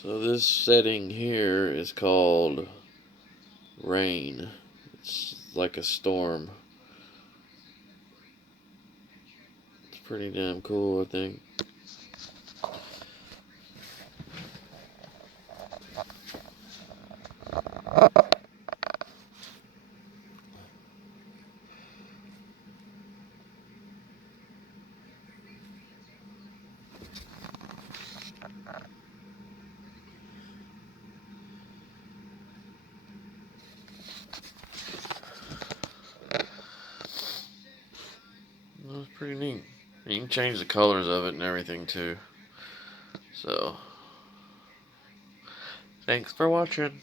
So this setting here is called rain. It's like a storm. It's pretty damn cool, I think. That's pretty neat. You can change the colors of it and everything too. So, thanks for watching.